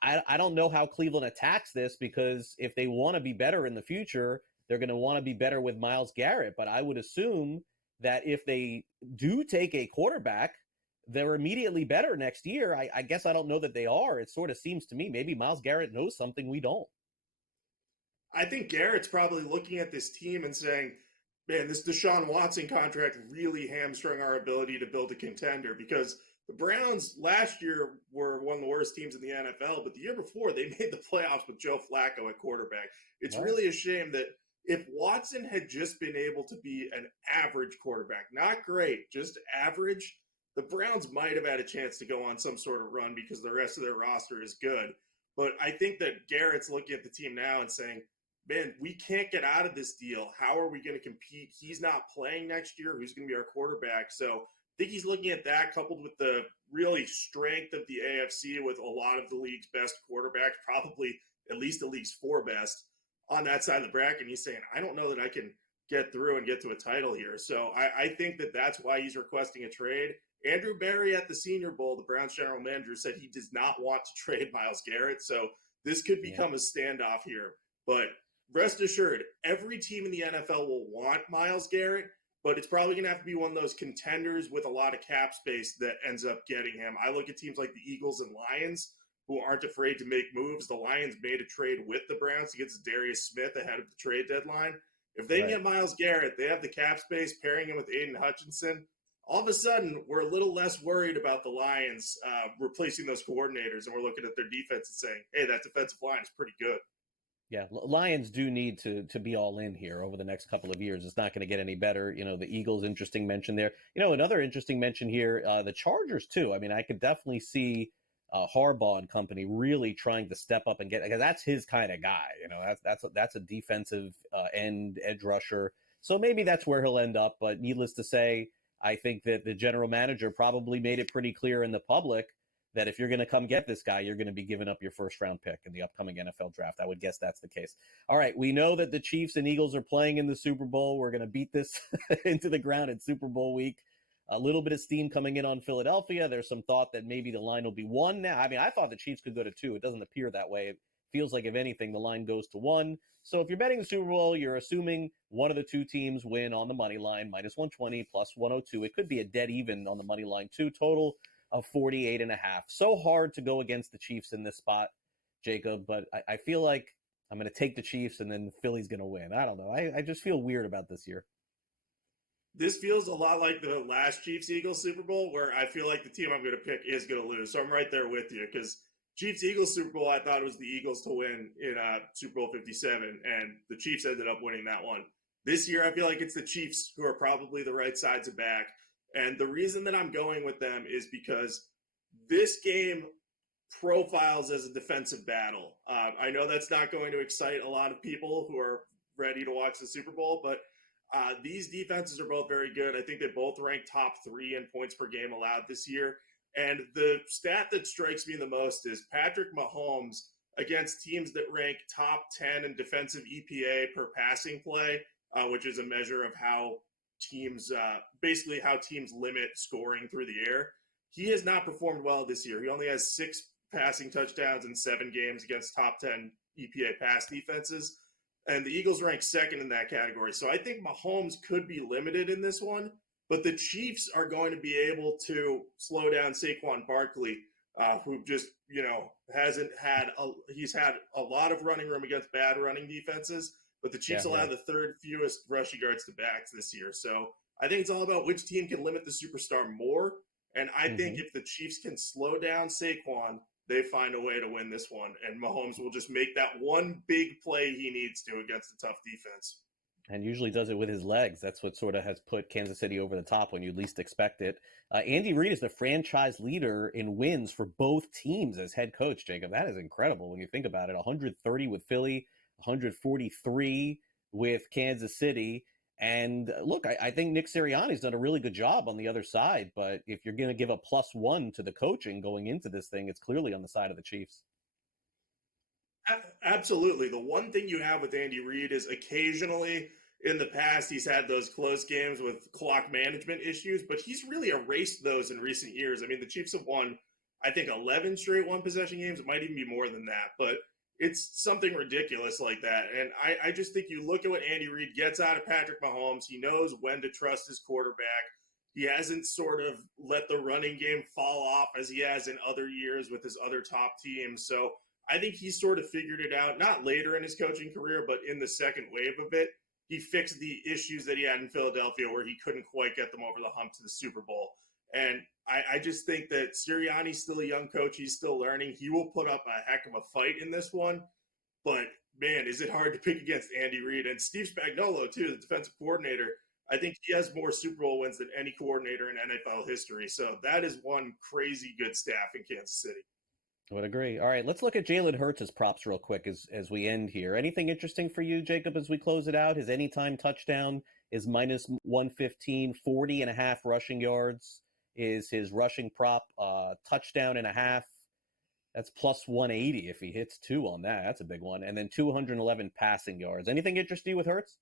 I don't know how Cleveland attacks this, because if they want to be better in the future, they're going to want to be better with Myles Garrett. But I would assume that if they do take a quarterback, they're immediately better next year. I guess I don't know that they are. It sort of seems to me maybe Myles Garrett knows something we don't. I think Garrett's probably looking at this team and saying, man, this Deshaun Watson contract really hamstrung our ability to build a contender, because the Browns last year were one of the worst teams in the NFL, but the year before they made the playoffs with Joe Flacco at quarterback. It's really a shame that if Watson had just been able to be an average quarterback, not great, just average, the Browns might have had a chance to go on some sort of run because the rest of their roster is good. But I think that Garrett's looking at the team now and saying, man, we can't get out of this deal. How are we going to compete? He's not playing next year. Who's going to be our quarterback? So think he's looking at that coupled with the really strength of the AFC with a lot of the league's best quarterbacks, probably at least the league's 4 best on that side of the bracket. And he's saying, I don't know that I can get through and get to a title here. So I think that that's why he's requesting a trade. Andrew Berry at the Senior Bowl, the Browns general manager, said he does not want to trade Myles Garrett. So this could become a standoff here. But rest assured, every team in the NFL will want Myles Garrett, but it's probably going to have to be one of those contenders with a lot of cap space that ends up getting him. I look at teams like the Eagles and Lions who aren't afraid to make moves. The Lions made a trade with the Browns to get Darius Smith ahead of the trade deadline. If they get Myles Garrett, they have the cap space, pairing him with Aiden Hutchinson. All of a sudden, we're a little less worried about the Lions replacing those coordinators, and we're looking at their defense and saying, hey, that defensive line is pretty good. Yeah, Lions do need to be all in here over the next couple of years. It's not going to get any better. The Eagles, interesting mention there. Another interesting mention here, the Chargers too. I mean, I could definitely see Harbaugh and company really trying to step up and get, because that's his kind of guy. That's a defensive edge rusher. So maybe that's where he'll end up. But needless to say, I think that the general manager probably made it pretty clear in the public that if you're going to come get this guy, you're going to be giving up your first-round pick in the upcoming NFL draft. I would guess that's the case. All right, we know that the Chiefs and Eagles are playing in the Super Bowl. We're going to beat this into the ground at Super Bowl week. A little bit of steam coming in on Philadelphia. There's some thought that maybe the line will be 1 now. I mean, I thought the Chiefs could go to 2. It doesn't appear that way. It feels like, if anything, the line goes to 1. So if you're betting the Super Bowl, you're assuming one of the 2 teams win on the money line, -120, +102. It could be a dead even on the money line, too. Total of 48.5. So hard to go against the Chiefs in this spot, Jacob, but I feel like I'm going to take the Chiefs and then Philly's going to win. I don't know. I just feel weird about this year. This feels a lot like the last Chiefs-Eagles Super Bowl, where I feel like the team I'm going to pick is going to lose. So I'm right there with you, because Chiefs-Eagles Super Bowl, I thought it was the Eagles to win in Super Bowl 57, and the Chiefs ended up winning that one. This year, I feel like it's the Chiefs who are probably the right sides of back. And the reason that I'm going with them is because this game profiles as a defensive battle. I know that's not going to excite a lot of people who are ready to watch the Super Bowl, but these defenses are both very good. I think they both rank top 3 in points per game allowed this year. And the stat that strikes me the most is Patrick Mahomes against teams that rank top 10 in defensive EPA per passing play, which is a measure of how teams basically how teams limit scoring through the air. He has not performed well this year. He only has 6 passing touchdowns in 7 games against top 10 EPA pass defenses, and the Eagles rank 2nd in that category. So I think Mahomes could be limited in this one, but the Chiefs are going to be able to slow down Saquon Barkley, who just he's had a lot of running room against bad running defenses. But the Chiefs allow the 3rd fewest rushing yards to backs this year. So I think it's all about which team can limit the superstar more. And I think if the Chiefs can slow down Saquon, they find a way to win this one. And Mahomes will just make that one big play he needs to against a tough defense. And usually does it with his legs. That's what sort of has put Kansas City over the top when you least expect it. Andy Reid is the franchise leader in wins for both teams as head coach, Jacob. That is incredible when you think about it. 130 with Philly, 143 with Kansas City. And look, I think Nick Sirianni's done a really good job on the other side. But if you're going to give a +1 to the coaching going into this thing, it's clearly on the side of the Chiefs. Absolutely. The one thing you have with Andy Reid is occasionally in the past he's had those close games with clock management issues, but he's really erased those in recent years. I mean, the Chiefs have won, I think, 11 straight one-possession games. It might even be more than that, but it's something ridiculous like that. And I just think you look at what Andy Reid gets out of Patrick Mahomes. He knows when to trust his quarterback. He hasn't sort of let the running game fall off as he has in other years with his other top teams. So I think he sort of figured it out, not later in his coaching career, but in the second wave of it. He fixed the issues that he had in Philadelphia where he couldn't quite get them over the hump to the Super Bowl. And I just think that Sirianni's still a young coach. He's still learning. He will put up a heck of a fight in this one. But, man, is it hard to pick against Andy Reid. And Steve Spagnuolo, too, the defensive coordinator. I think he has more Super Bowl wins than any coordinator in NFL history. So that is one crazy good staff in Kansas City. I would agree. All right, let's look at Jalen Hurts' props real quick as we end here. Anything interesting for you, Jacob, as we close it out? His anytime touchdown is -115, 40.5 rushing yards. is his rushing prop, touchdown and a half. That's plus 180 if he hits 2 on that. That's a big one. And then 211 passing yards. Anything interesting with Hurts?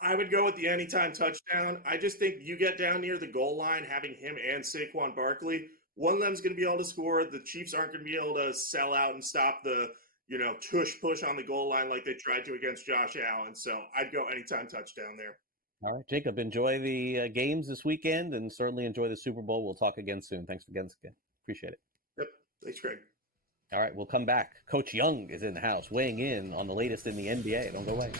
I would go with the anytime touchdown. I just think you get down near the goal line, having him and Saquon Barkley, one of them's going to be able to score. The Chiefs aren't going to be able to sell out and stop the, tush push on the goal line like they tried to against Josh Allen. So I'd go anytime touchdown there. All right, Jacob, enjoy the games this weekend and certainly enjoy the Super Bowl. We'll talk again soon. Thanks again. Appreciate it. Yep. Thanks, Greg. All right, we'll come back. Coach Young is in the house, weighing in on the latest in the NBA. Don't go away.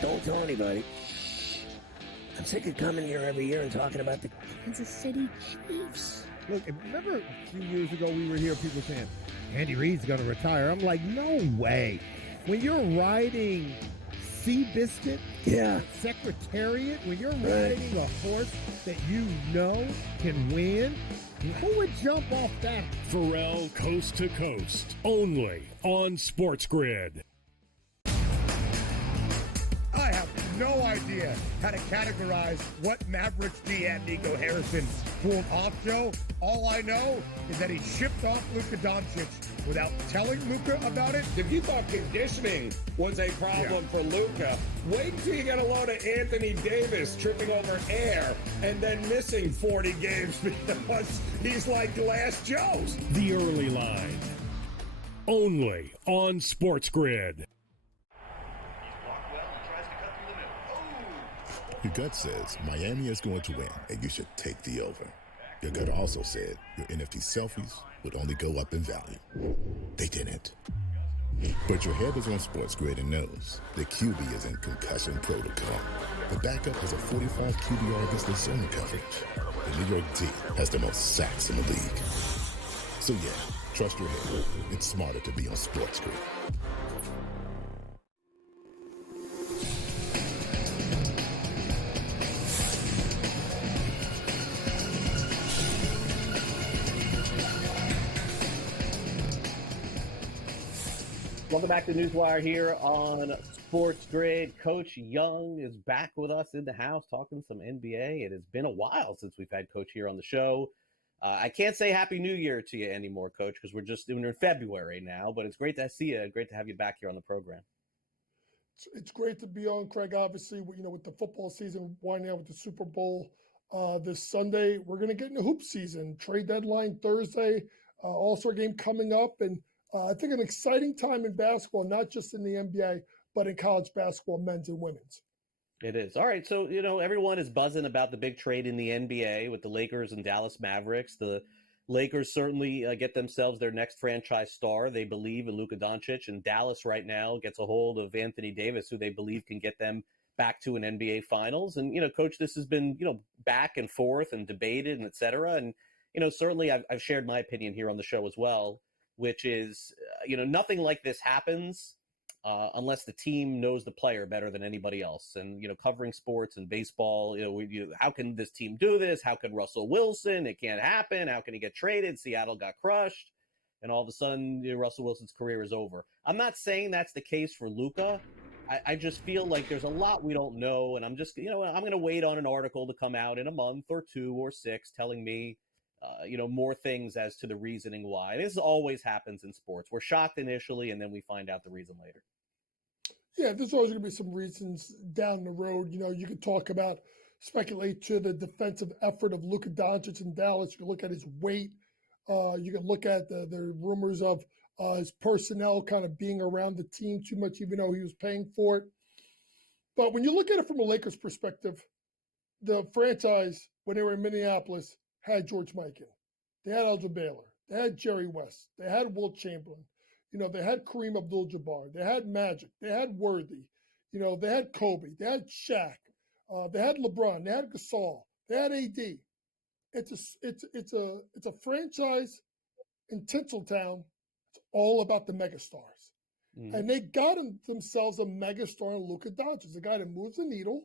Don't tell anybody. I'm sick of coming here every year and talking about the Kansas City Chiefs. Look, remember a few years ago we were here, people saying, Andy Reid's going to retire. I'm like, no way. When you're riding Seabiscuit, Secretariat, when you're riding a horse that you know can win, who would jump off that? Pharrell Coast to Coast, only on SportsGrid. I have no idea how to categorize what Mavericks GM Nico Harrison pulled off, Joe. All I know is that he shipped off Luka Doncic without telling Luka about it. If you thought conditioning was a problem for Luka, wait until you get a load of Anthony Davis tripping over air and then missing 40 games because he's like Glass Joe's. The Early Line, only on SportsGrid. Your gut says Miami is going to win, and you should take the over. Your gut also said your NFT selfies would only go up in value. They didn't. But your head is on SportsGrid and knows the QB is in concussion protocol. The backup has a 45 QBR against the zone coverage. The New York D has the most sacks in the league. So yeah, trust your head. It's smarter to be on SportsGrid. Welcome back to NewsWire here on SportsGrid. Coach Young is back with us in the house talking some NBA. It has been a while since we've had Coach here on the show. I can't say Happy New Year to you anymore, Coach, because we're just in February now, but it's great to see you. Great to have you back here on the program. It's great to be on, Craig. Obviously, with the football season winding out with the Super Bowl this Sunday, we're going to get into hoop season. Trade deadline Thursday, All-Star game coming up, and I think an exciting time in basketball, not just in the NBA, but in college basketball, men's and women's. It is. All right. So, everyone is buzzing about the big trade in the NBA with the Lakers and Dallas Mavericks. The Lakers certainly get themselves their next franchise star. They believe in Luka Doncic, and Dallas right now gets a hold of Anthony Davis, who they believe can get them back to an NBA Finals. And, Coach, this has been, back and forth and debated and et cetera. And, certainly I've shared my opinion here on the show as well, which is, nothing like this happens unless the team knows the player better than anybody else. And, covering sports and baseball, how can this team do this? How can Russell Wilson? It can't happen. How can he get traded? Seattle got crushed. And all of a sudden, Russell Wilson's career is over. I'm not saying that's the case for Luka. I just feel like there's a lot we don't know. And I'm just, I'm going to wait on an article to come out in a month or 2 or 6 telling me, more things as to the reasoning why. This always happens in sports. We're shocked initially, and then we find out the reason later. Yeah, there's always going to be some reasons down the road. You could talk about, speculate to the defensive effort of Luka Doncic in Dallas. You can look at his weight. You can look at the rumors of his personnel kind of being around the team too much, even though he was paying for it. But when you look at it from a Lakers perspective, the franchise, when they were in Minneapolis, had George Mikan. They had Elgin Baylor. They had Jerry West. They had Wilt Chamberlain. They had Kareem Abdul-Jabbar. They had Magic. They had Worthy. They had Kobe. They had Shaq. They had LeBron. They had Gasol. They had AD. It's a franchise in Tinseltown. It's all about the megastars. And they got themselves a megastar in Luka Doncic, a guy that moves the needle,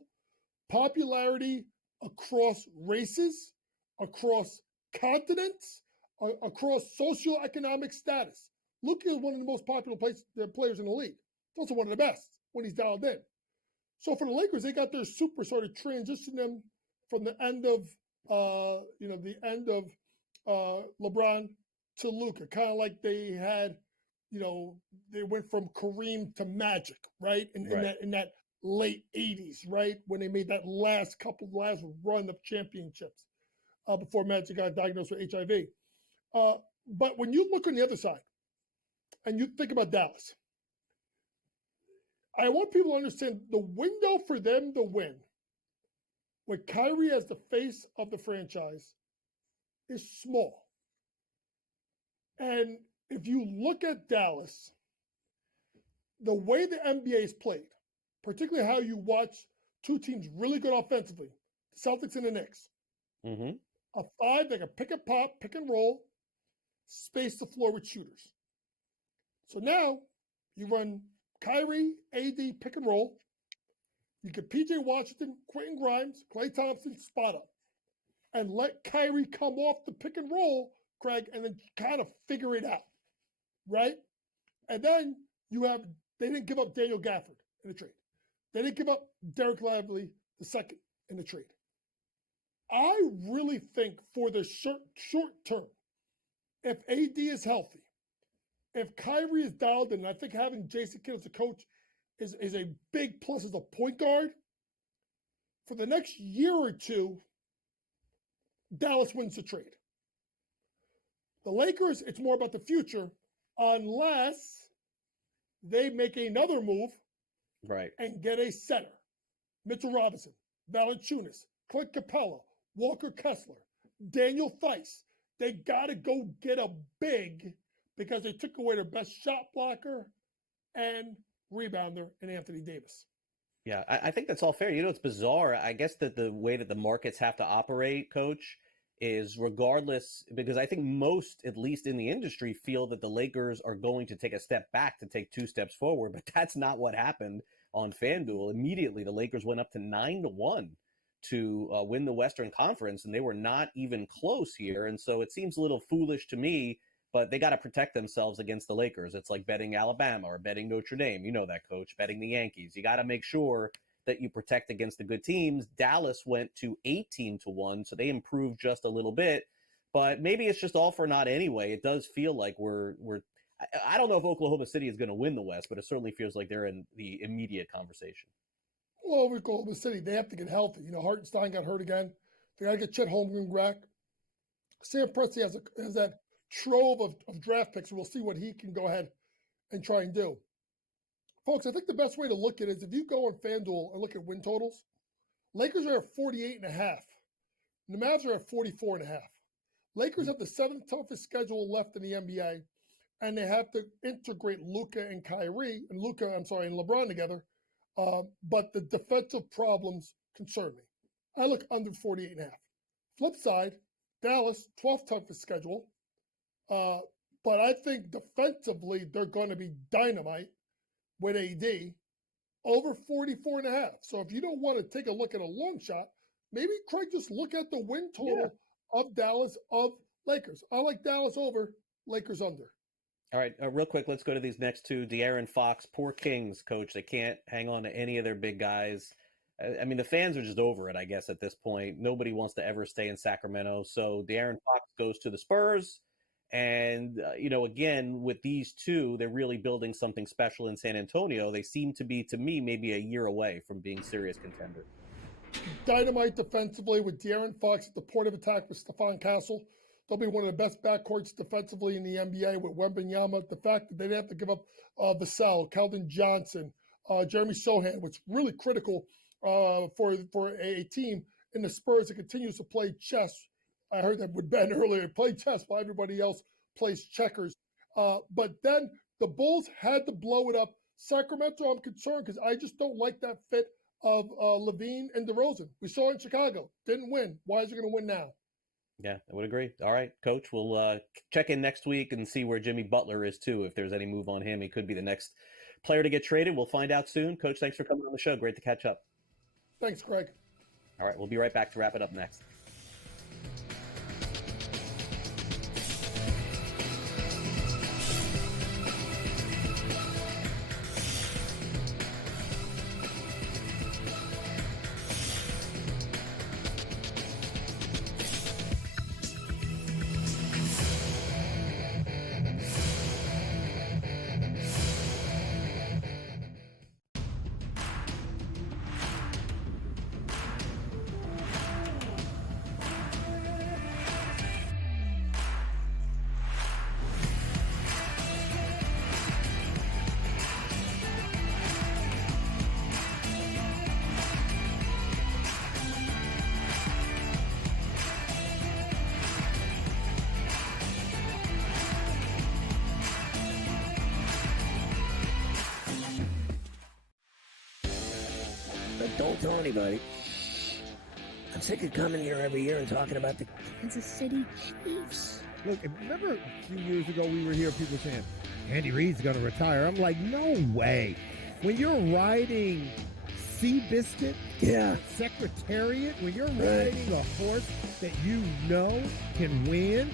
popularity across races, across continents, across socioeconomic status. Luka is one of the most popular players in the league. He's also one of the best when he's dialed in. So for the Lakers, they got their superstar to transition them from the end of LeBron to Luka, kind of like they had. They went from Kareem to Magic, right? In that late 80s, right? When they made that last run of championships before Magic got diagnosed with HIV. But when you look on the other side and you think about Dallas, I want people to understand the window for them to win with Kyrie as the face of the franchise is small. And if you look at Dallas, the way the NBA is played, particularly how you watch two teams really good offensively, the Celtics and the Knicks, a five, they can pick and pop, pick and roll, space the floor with shooters. So now you run Kyrie, AD, pick and roll. You get PJ Washington, Quentin Grimes, Klay Thompson, spot up. And let Kyrie come off the pick and roll, Craig, and then kind of figure it out. Right? And then they didn't give up Daniel Gafford in the trade. They didn't give up Derek Lively II in the trade. I really think for the short term, if AD is healthy, if Kyrie is dialed in, I think having Jason Kidd as a coach is a big plus as a point guard. For the next year or two, Dallas wins the trade. The Lakers, it's more about the future, unless they make another move and get a center. Mitchell Robinson, Valanciunas, Clint Capella, Walker Kessler, Daniel Theis. They got to go get a big because they took away their best shot blocker and rebounder in Anthony Davis. Yeah, I think that's all fair. It's bizarre. I guess that the way that the markets have to operate, Coach, is regardless, because I think most, at least in the industry, feel that the Lakers are going to take a step back to take two steps forward, but that's not what happened on FanDuel. Immediately, the Lakers went up to 9-1 to win the Western Conference, and they were not even close here. And so it seems a little foolish to me, but they got to protect themselves against the Lakers. It's like betting Alabama or betting Notre Dame. You know that, Coach, betting the Yankees. You got to make sure that you protect against the good teams. Dallas went to 18-1, so they improved just a little bit. But maybe it's just all for naught anyway. It does feel like I don't know if Oklahoma City is going to win the West, but it certainly feels like they're in the immediate conversation. Well, with Oklahoma City, they have to get healthy. Hartenstein got hurt again. They got to get Chet Holmgren back. Sam Presti has that trove of draft picks, and we'll see what he can go ahead and try and do. Folks, I think the best way to look at it is if you go on FanDuel and look at win totals, Lakers are at 48.5. The Mavs are at 44.5. Lakers have the seventh toughest schedule left in the NBA, and they have to integrate Luka and LeBron together. But the defensive problems concern me. I look under 48.5. Flip side, Dallas, 12th toughest schedule. But I think defensively, they're going to be dynamite with AD over 44.5. So if you don't want to take a look at a long shot, maybe, Craig, just look at the win total of Dallas, of Lakers. I like Dallas over, Lakers under. All right, real quick, let's go to these next two. De'Aaron Fox, poor Kings, Coach. They can't hang on to any of their big guys. I mean, the fans are just over it, I guess, at this point. Nobody wants to ever stay in Sacramento. So De'Aaron Fox goes to the Spurs. And, again, with these two, they're really building something special in San Antonio. They seem to be, to me, maybe a year away from being serious contender. Dynamite defensively with De'Aaron Fox at the point of attack with Stephon Castle. they'll be one of the best backcourts defensively in the NBA with Wembanyama. The fact that they didn't have to give up Vassell, Keldon Johnson, Jeremy Sohan, which is really critical for a team in the Spurs that continues to play chess. I heard that with Ben earlier, play chess while everybody else plays checkers. But then the Bulls had to blow it up. Sacramento, I'm concerned because I just don't like that fit of Levine and DeRozan. We saw it in Chicago. Didn't win. Why is it going to win now? Yeah, I would agree. All right, Coach, we'll check in next week and see where Jimmy Butler is, too. If there's any move on him, he could be the next player to get traded. We'll find out soon. Coach, thanks for coming on the show. Great to catch up. Thanks, Greg. All right, we'll be right back to wrap it up next. Don't tell anybody. I'm sick of coming here every year and talking about the Kansas City Chiefs. Look, remember a few years ago we were here, people saying, Andy Reid's going to retire. I'm like, no way. When you're riding Seabiscuit, Secretariat, when you're riding a horse that you know can win,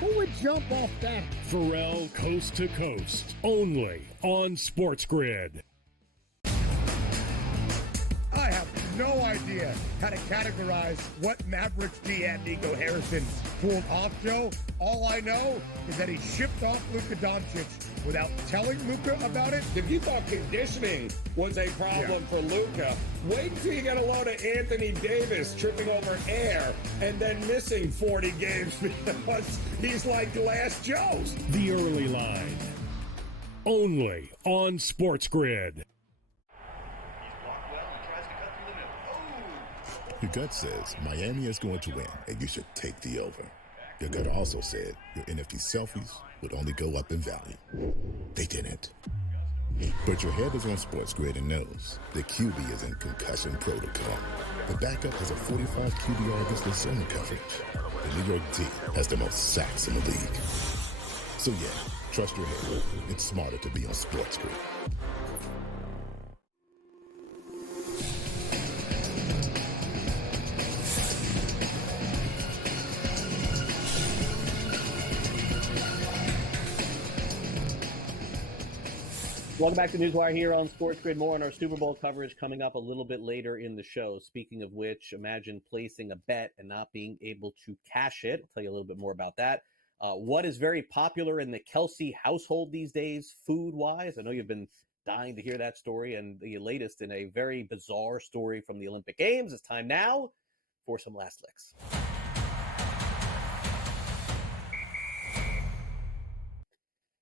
who would jump off that? Pharrell Coast to Coast, only on SportsGrid. I have no idea how to categorize what Mavericks GM Nico Harrison pulled off, Joe. All I know is that he shipped off Luka Doncic without telling Luka about it. If you thought conditioning was a problem for Luka, wait until you get a load of Anthony Davis tripping over air and then missing 40 games because he's like Glass Joe's. The Early Line, only on SportsGrid. Your gut says Miami is going to win, and you should take the over. Your gut also said your NFT selfies would only go up in value. They didn't. But your head is on SportsGrid and knows the QB is in concussion protocol. The backup has a 45 QBR against the zone coverage. The New York D has the most sacks in the league. So yeah, trust your head. It's smarter to be on SportsGrid. Welcome back to NewsWire here on SportsGrid. More on our Super Bowl coverage coming up a little bit later in the show. Speaking of which, imagine placing a bet and not being able to cash it. I'll tell you a little bit more about that. What is very popular in the Kelsey household these days, food-wise? I know you've been dying to hear that story, and the latest in a very bizarre story from the Olympic Games. It's time now for some last licks.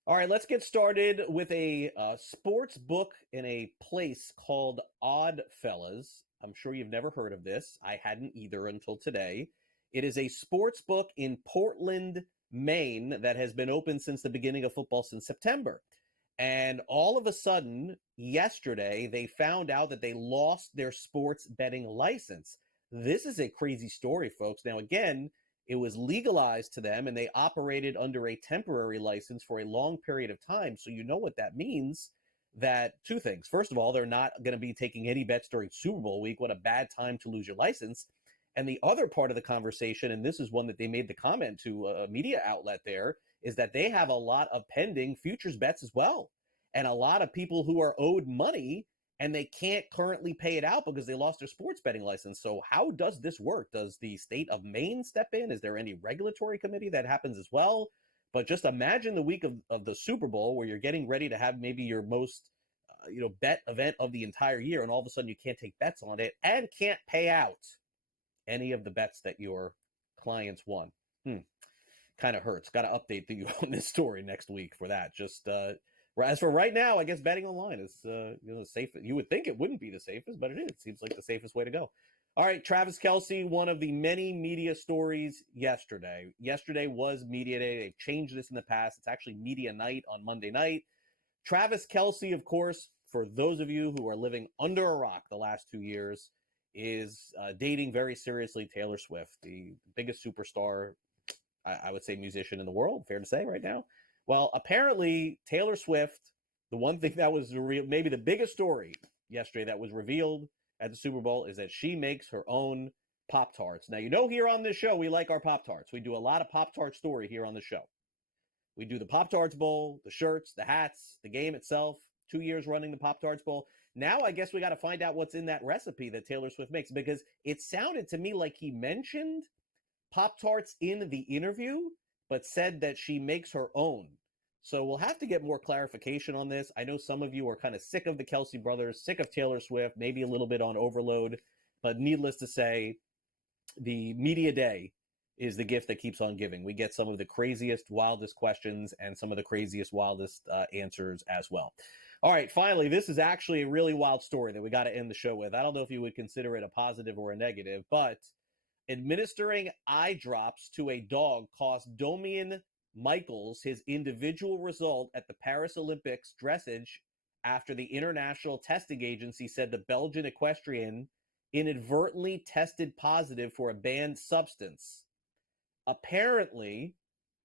All right, let's get started with a sports book in a place called Oddfellas. I'm sure you've never heard of this. I hadn't either until today. It is a sports book in Portland, Maine that has been open since the beginning of football since September. And all of a sudden, yesterday, they found out that they lost their sports betting license. This is a crazy story, folks. Now, again, it was legalized to them, and they operated under a temporary license for a long period of time. So you know what that means, that two things. First of all, they're not going to be taking any bets during Super Bowl week. What a bad time to lose your license. And the other part of the conversation, and this is one that they made the comment to a media outlet there, is that they have a lot of pending futures bets as well. And a lot of people who are owed money and they can't currently pay it out because they lost their sports betting license. So how does this work? Does the state of Maine step in? Is there any regulatory committee that happens as well? But just imagine the week of the Super Bowl where you're getting ready to have maybe your most bet event of the entire year, and all of a sudden you can't take bets on it and can't pay out any of the bets that your clients won. kind of hurts. Got to update you on this story next week for that. Just as for right now, I guess betting online is safe. You would think it wouldn't be the safest, but it is. It seems like the safest way to go. All right, Travis Kelce, one of the many media stories yesterday. Yesterday was media day. They've changed this in the past. It's actually media night on Monday night. Travis Kelce, of course, for those of you who are living under a rock the last 2 years, is dating very seriously Taylor Swift, the biggest superstar, I would say, musician in the world, fair to say right now. Well, apparently Taylor Swift, the one thing that was maybe the biggest story yesterday that was revealed at the Super Bowl is that she makes her own Pop-Tarts. Now, here on this show, we like our Pop-Tarts. We do a lot of Pop-Tart story here on the show. We do the Pop-Tarts Bowl, the shirts, the hats, the game itself, 2 years running the Pop-Tarts Bowl. Now I guess we got to find out what's in that recipe that Taylor Swift makes, because it sounded to me like he mentioned Pop-Tarts in the interview, but said that she makes her own. So we'll have to get more clarification on this. I know some of you are kind of sick of the Kelce brothers, sick of Taylor Swift, maybe a little bit on overload, but needless to say, the media day is the gift that keeps on giving. We get some of the craziest, wildest questions and some of the craziest, wildest answers as well. All right, finally, this is actually a really wild story that we got to end the show with. I don't know if you would consider it a positive or a negative, but administering eye drops to a dog cost Domian Michaels his individual result at the Paris Olympics dressage after the International Testing Agency said the Belgian equestrian inadvertently tested positive for a banned substance. Apparently,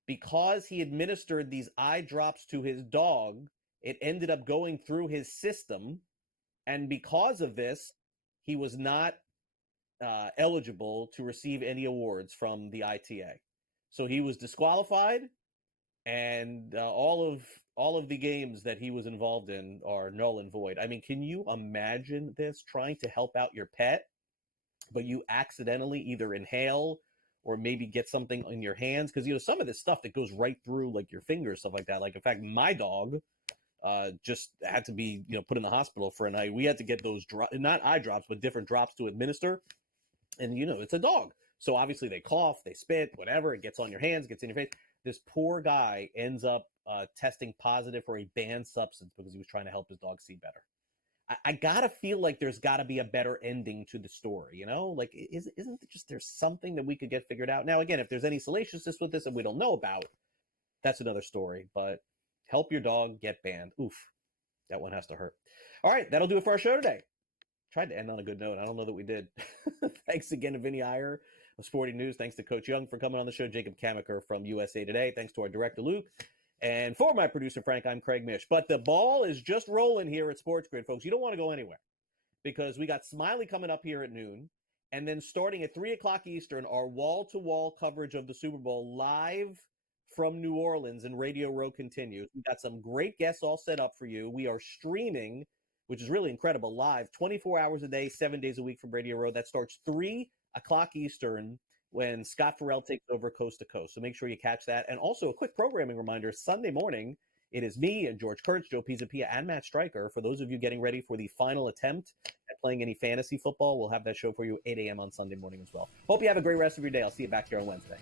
because he administered these eye drops to his dog, it ended up going through his system, and because of this, he was not eligible to receive any awards from the ITA. So he was disqualified, and all of the games that he was involved in are null and void. I mean, can you imagine this, trying to help out your pet, but you accidentally either inhale or maybe get something in your hands? Because, some of this stuff that goes right through, like, your fingers, stuff like that. Like, in fact, my dog just had to be, put in the hospital for a night. We had to get those, not eye drops, but different drops to administer. And, it's a dog. So obviously they cough, they spit, whatever. It gets on your hands, gets in your face. This poor guy ends up testing positive for a banned substance because he was trying to help his dog see better. I gotta feel like there's gotta be a better ending to the story, Like, isn't it just there's something that we could get figured out? Now, again, if there's any salaciousness with this and we don't know about, that's another story. But help your dog get banned. Oof, that one has to hurt. All right, that'll do it for our show today. Tried to end on a good note. I don't know that we did. Thanks again to Vinnie Iyer of Sporting News. Thanks to Coach Young for coming on the show. Jacob Camenker from USA Today. Thanks to our director, Luke. And for my producer, Frank, I'm Craig Mish. But the ball is just rolling here at SportsGrid, folks. You don't want to go anywhere because we got Smiley coming up here at noon. And then starting at 3 o'clock Eastern, our wall-to-wall coverage of the Super Bowl live from New Orleans, and Radio Row continues. We got some great guests all set up for you. We are streaming, which is really incredible, live 24 hours a day, 7 days a week from Radio Row. That starts 3 o'clock Eastern when Scott Farrell takes over Coast to Coast. So make sure you catch that. And also a quick programming reminder, Sunday morning, it is me and George Kurtz, Joe Pisapia, and Matt Stryker. For those of you getting ready for the final attempt at playing any fantasy football, we'll have that show for you 8 a.m. on Sunday morning as well. Hope you have a great rest of your day. I'll see you back here on Wednesday.